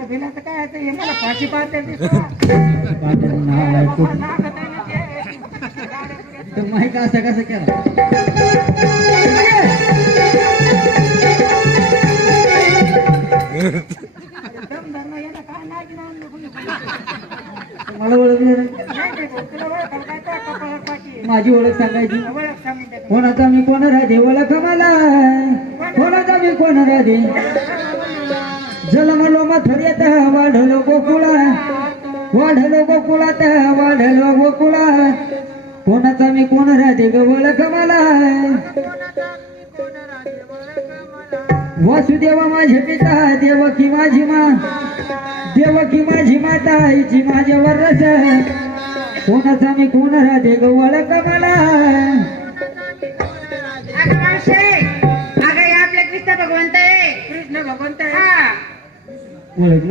बिलाचं काय आहे हे मला फाशी पाहते माहिती असं कसं केलं मला ओळखलं माझी ओळख सांगायची कोणाचा मी कोण राधे ओळख मला कोणाचा मी कोण राधे जलमलो मथुरेत वाढलो गोकुळात वाढलो गोकुळात कोणाचा मी कोण राधे ग ओळख मला वासुदेवा माझे पिता देवकी माझी माता आईची माझ्यावर रस कोणाचा मी कोण राधे ग ओळख मला आपल्या कृष्ण भगवंत आहे ओळख